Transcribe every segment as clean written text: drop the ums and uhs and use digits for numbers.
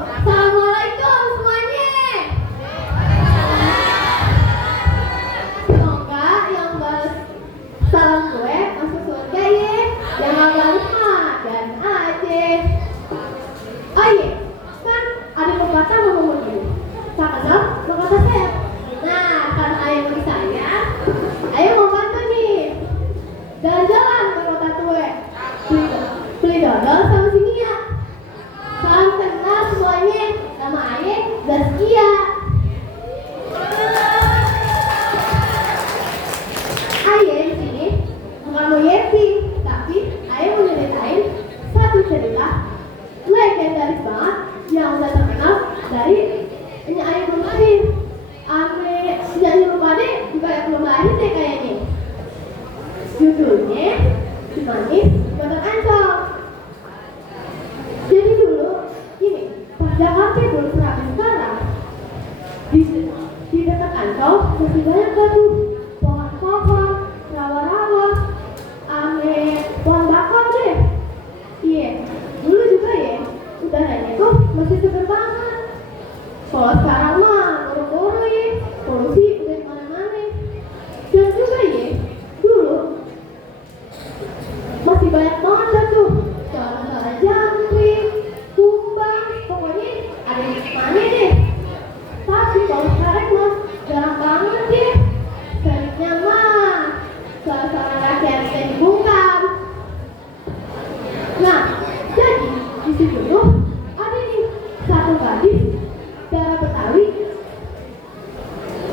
Assalamualaikum semuanya. Semoga yang balas salam gue masuk surga ya. Yang gak balas mah dan aja. Oh iya, kan ada pepatah ngomong begini. Tak kenal, maka tak sayang. Nah, karena ayah bagi saya, ayah mau bantu nih. Jalan-jalan ke kota tua. Beli dodol sama si Mia. Salam kenal semuanya, nama ayah Zaskia. Ayah di sini bukan mau Yeti, tapi ayah mau nyeritain satu cerita legendaris banget yang udah terkenal dari ayah belum lahir. Sejak lupa deh, juga yang belum lahir deh kayaknya. Judulnya Si Manis Batang Ancol. Jadi dulu, ini pas Jakarta belum seramai sekarang. Di dekat Ancol masih banyak batu, pohon-pohon, rawa-rawa, pohon bakau deh. Iya, dulu juga ya, udaranya tuh masih seger banget. Kalau sekarang mah buru-buru ya, polusi udah kemana-mana. Dan juga ya, dulu masih banyak banget tuh cara-cara jangkrik, kumbang, pokoknya ada di mana deh. Tapi kalau sekarang mah jarang banget deh. Selanjutnya mah salah-salah rakyat yang dibungkam. Nah, jadi di situ tuh ada nih satu gadis darah Betawi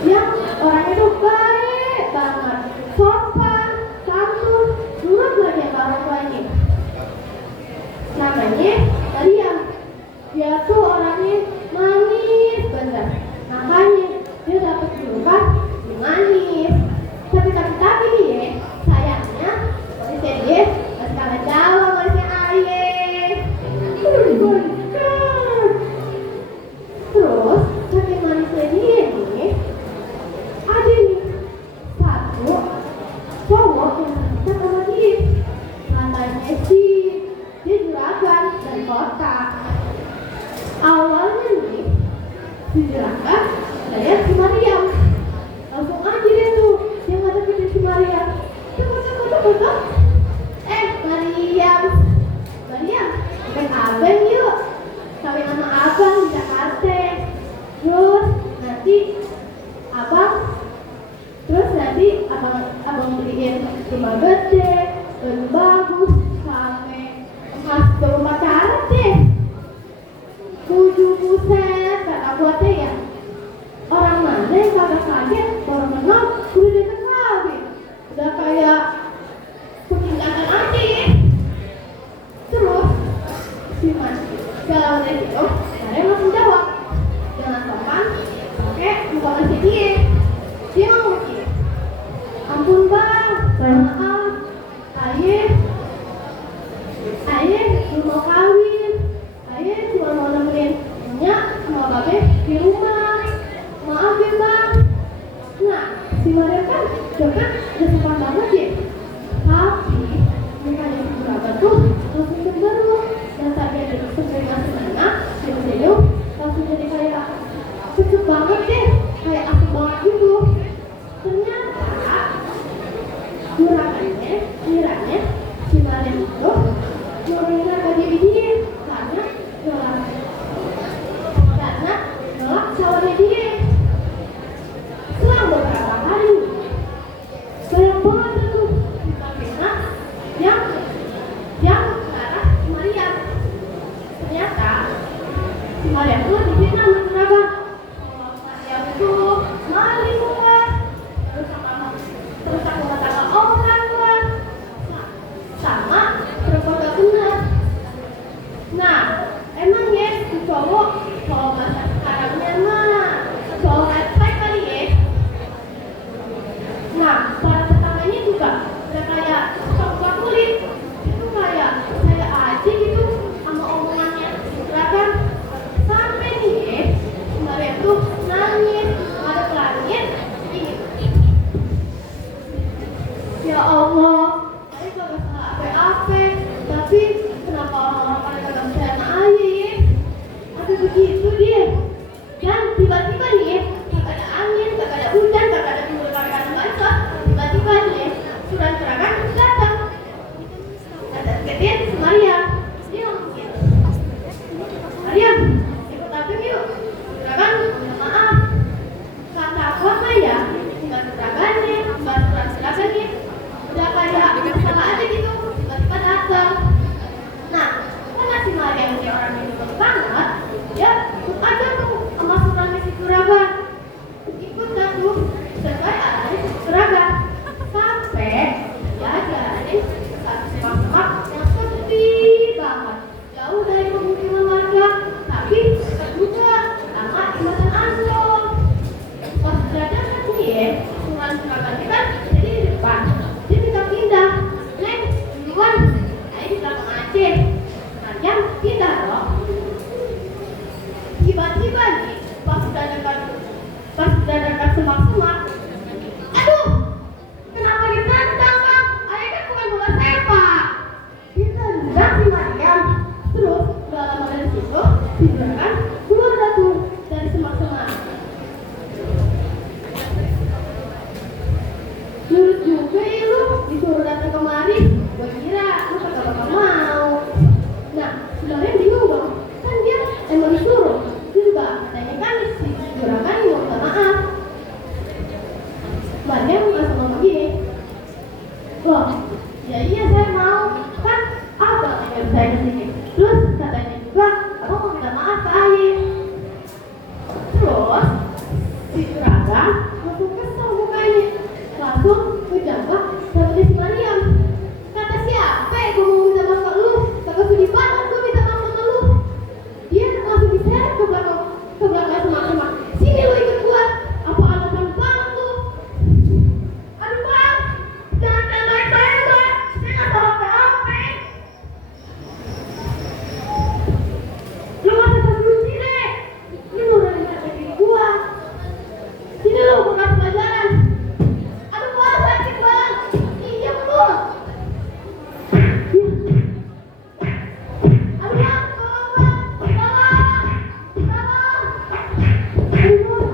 yang orangnya tuh baik banget, sopan, santun, nurut lagi sama orang tuanya. Namanya Mariam. Dia tuh orangnya manis bener, makanya dia dapat julukan si manis. Tapi dia sayangnya manisnya dia masih kalah jauh sama manisnya ayah. Terus saking manisnya dia nih, ada nih satu cowok yang suka sama dia. Katanya sih dia juragan dari kota. Awalnya nih si juragan lihat si Mariam, langsung aja dia tuh dia ngadepin si Mariam. Coba. Mariam, main abang yuk. Kawin sama abang di Jakarta. Terus nanti abang beliin rumah gede, baju bagus, sampai emas baru pacaran deh. 7 buset, kata buatnya ya. Orang mana yang kagak kaget, baru menang, udah deket kawin. Udah kayak percintaan aja ya. Terus, si Mas, kalau udah gitu, ada yang langsung jawab. Jangan sopan, pakai muka nasi dia. Dia ngomong begini, ampun bang, maaf, ayah belum mau kawin, ayah cuma mau nemenin nyak sama babe di rumah, maaf ya bang. Nah, si Mariam kan udah sopan banget ya, tapi mukanya si juragan tuh langsung cemberut, dan tadi ada senyum senang, senyum, langsung jadi kayak kecut banget deh, kayak asik banget gitu. Ternyata juragannya kiranya si Mariam itu nurunin harga diri dia karena nolak tawarnya dia. Selang beberapa hari banyak banget tuh fitnah yang ke arah si Mariam. Ternyata si Mariam tuh difitnah sama juragan. Mariam tuh maling lah, terus aku kata orang lah, sama perempuan gak benar. Nah, emang ya si cowok kalau bahasa sekarangnya mah cowok red flag kali ya. Nah, para tetangganya juga udah kayak suka kulit. Itu kayak saya aja gitu sama omongannya juragan. Sampai nih ya, kemarin tuh nangis, ada pelarian ini. Ya Allah, saya gak salah apa-apa, tapi kenapa orang-orang pada kagak percaya sama ayah ya? Tapi begini Mariam, ikut aku yuk. Juragan minta maaf. Kata apa mah ya? Nggak juragannya, nggak surat-suratannya. Udah kayak masalah aja gitu, tiba-tiba datang. Nah, karena si Mariam ini orang yang ikut banget, ya ikut aja tuh sama suratnya si juragan. Ikut dah tuh, sesuai arahan si juragan. Sampai dia ajarin satu semak-semak yang sepi banget, jauh dari pemukiman warga, tapi dekat juga sama jembatan Ancol. Pas belajar kan nih ya, surat juragannya kan jadi di depan. Dia minta pindah, Neng, duluan, ayo di belakang aja. Mariam pindah loh. Tiba-tiba nih, pas udah dekat semak-semak, aduh, kenapa ditantang bang? Ayah kan bukan bola sepak. Ditendang si Mariam. Terus gak lama dari situ, si juragan keluar dah tuh dari semak-semak. Nurut juga ya lu, disuruh datang kemari. Gua kira lu kagak bakal mau. Nah, si Mariam bingung dong. Kan dia emang disuruh. Dia juga katanya kan si juragan mau minta maaf. Mariam langsung ngomong gini, loh, ya iya saya mau, kan abang yang nyuruh saya kesini. Terus katanya juga abang mau minta maaf ke Aye. Terus si juragan langsung kesel mukanya, langsung ngejambak sama si Mariam. Kata siapa ya gue mau minta maaf ke lu? Kagak sudi banget gue minta maaf sama lu. Dia langsung diseret ke belakang semak-semak. Sini lu ikut gua. Apa alasan banget lu? Aduh bang, jangan tendang saya bang. Saya nggak tahu apa-apa. Lu nggak usah solusi deh. Ini lu udah ngerjain diri gua. Sini lu gua kasih pelajaran. Aduh bang, sakit bang. Iya betul. Aduh bang, tolong bang. Tolong. Aduh bang.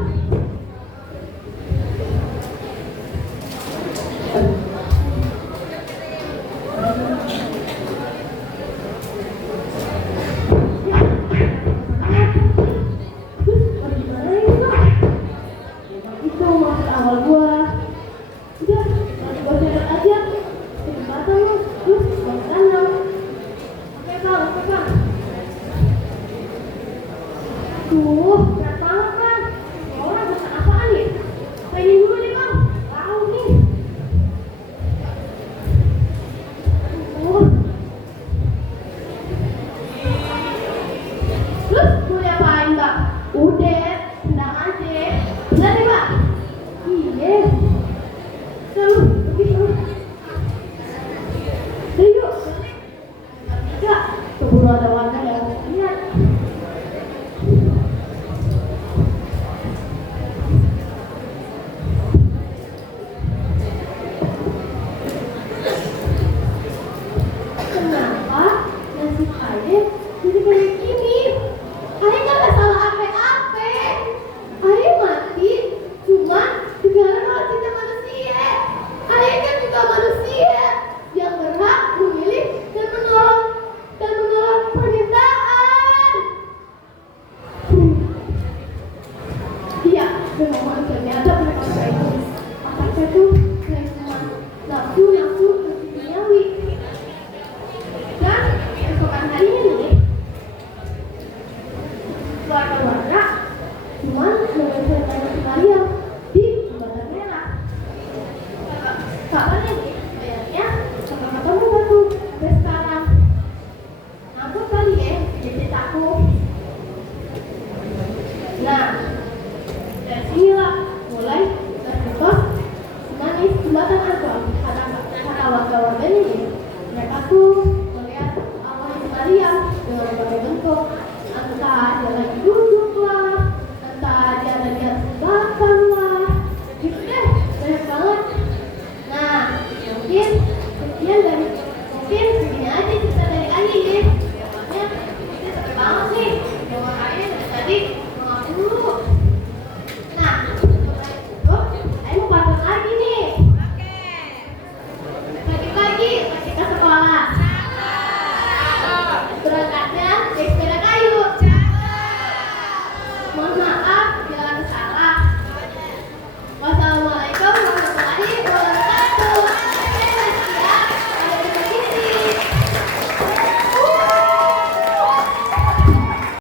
Itu maksud awal gua. Udah, gua seret aja. Kecepatan lu, terus gua tendang. Oke bang. Tuh, berat banget kan. Orang bosan apaan nih? Mainin dulu nih bang. Tahu nih. Terus mau diapain bang? Udah, tendang aja. Bener nih bang? Iya. Terus, pergi terus. Udah yuk. Enggak, keburu ada warga yang lihat. Kenapa nasib Aye jadi kayak gini? Aye nggak salah apa-apa. Aye mati cuma gara-gara cinta manusia. Aye kan juga manusia yang berhak memilih dan menolak permintaan. Iya, memang manusianya ada mereka itu. Apa itu? Kayak cuma nafsu duniawi. Dan keesokan harinya nih, warga-warga cuman menyelesaikan si Mariam di jembatan merah. Kapan nih? Kayaknya sama ketemu batu sampai sekarang. Nangkep kali ya, jadi takut. Nah,